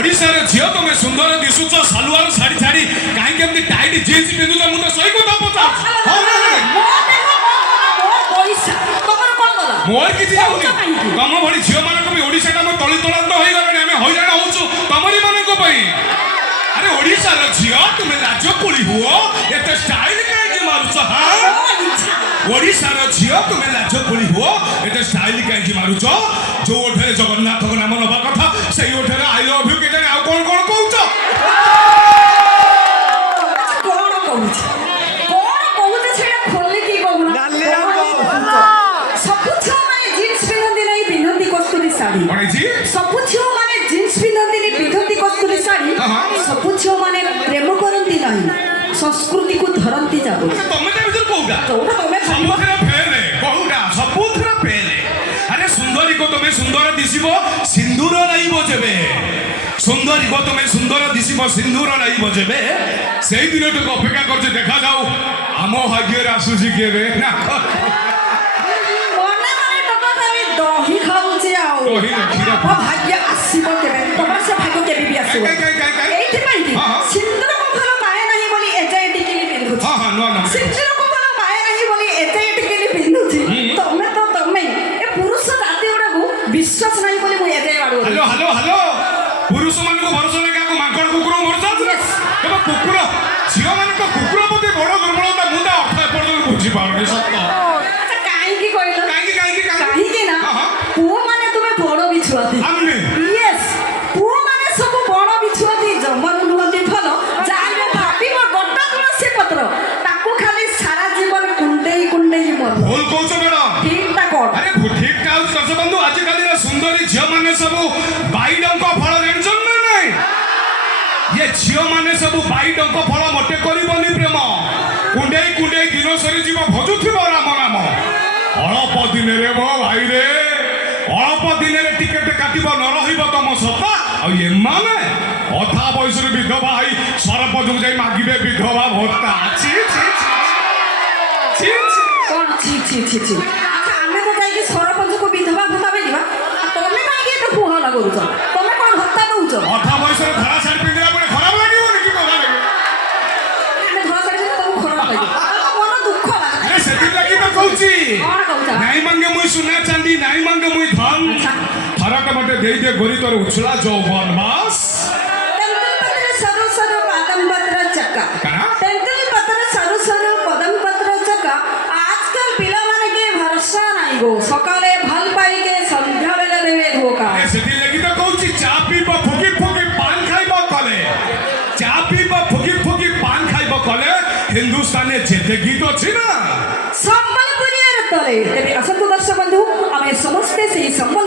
ओडिशार झियो तुम सुंदर दिशुच सालुआर साड़ी छाड़ी कहीं केमती टाइट जीन्स पिंधुच मु तो सही कथा पचार हां ना मोर किछि जाउनी तम भली झियो मानक भी ओडिसा का तली तलांत होई गलनी हमें हैरान होछु तमरी मानक पई अरे ओडिसा रो झियो तुम राज्य पुली हुओ एते स्टाइल काहे के मारुछ हां ओडिसा रो झियो तुम राज्य पुली हुओ एते स्टाइल काहे के मारुछ जो ओठरे जगन्नाथ को नाम नबा कथा सही ओठरे आई लव यू के जाने आ कोन कोन कहउछ छेड़ा खोले की कहू ना सबुछ माने जीन्स पिनंदी नहीं पिनंदी कस्तूरी साड़ी कोन जी सबुछ माने जीन्स पिनंदी नहीं पिनंदी कस्तूरी साड़ी सबुछ माने प्रेम करंती नहीं संस्कृति को धरंती जाबो तमे जे बिजर कहूगा तोरा तमे सबुथरा फेले कहूगा सबुथरा फेले अरे सुंदरी को तमे सुंदर दिसिबो सिंदूर नहीं बजेबे सुंदरी को तमे सुंदर दिसिबो सिंदूर नहीं बजेबे सेही दिन तो अपेक्षा करछे देखा जाऊ आमो भाग्य रे आसुजी केबे ना मने मने टका खाली दही खाउचे आउ दही न खीर आ भाग्य आसीबो केबे तमर से भाग्य केबे भी आसीबो काय एथि पई कि सिंदूर को फल पाए नहीं बोली एजे टिकली पिंधुछि हां हां नो नो सिंदूर को फल पाए नहीं बोली एजे टिकली पिंधुछि तमे ए पुरुष जाति ओडा को विश्वास नहीं बोली मु एजे बाडू हेलो हेलो हेलो पुरुष मान को भरोसा नहीं का मांकड़ कुकुर भरोसा केबे कुकुर झियो मान को कुकुर प्रति बड़ दुर्बलता मुदा अर्थ एपर्यंत बुझी पाउनी सत्य अच्छा काहे की कहलो काहे की ना पुओ माने तुमे बड़ बिछुआती हमने यस पुओ माने सब बड़ बिछुआती जमन नुहती फल जाने भाबिबो गड्डा तुलसी पत्र ताकू खाली सारा जीवन कुंडेई मर भूल कहछ मैडम ठीक ता कोड अरे ठीक ता दर्शक बंधु आज काली सुंदरी झियो माने सब बाईडंक फल जानछन ना नहीं ये झियो माने सब बाईडंक फल मटे करिबनी प्रेम कुंडेई दिन सरी जीव भजुथिबो राम नाम अल्प दिन रे मो भाई रे अल्प दिन रे टिकेट काटिबो न रहिबो तम सत्ता आ ये माने अथा बयस रे विधवा हई सरपंच जाई मागिबे विधवा भत्ता छी छी कौन छी अच्छा आमे तो जाई कि सरपंच को विधवा भत्ता बेजिबा तमे मागे तो पुहा लागुछ तमे कोन भत्ता दउछ अथा बयस रे धरा साड़ी पिंदिरा परे खराब लागिबो नि कि कोला लागे आमे धरा साड़ी तो खराब लागे मन दुख लागे अरे सेति लागी तो कहूची कोन कहूछ नहीं मांगे मुई सुना चांदी नहीं मांगे मुई धन फरक मटे दे दे गोरी तोर उछला जौवन मास तेंतुल पत्र सरू कदम पत्र चक्का कना तेंतुल पत्र सरू कदम पत्र चक्का आजकल पिला माने के भरोसा नहीं गो सकाले भल पाई के संध्या बेला देवे धोखा ए सेति लागी तो कहूची चा पीबो फुकी फुकी पान खाइबो कले चा पीबो फुकी पान खाइबो कले हिंदुस्ताने जेते गीत अछि ना संबलपुरी तले तेरे असंतु दर्शक बंधु आमे समस्ते से संबल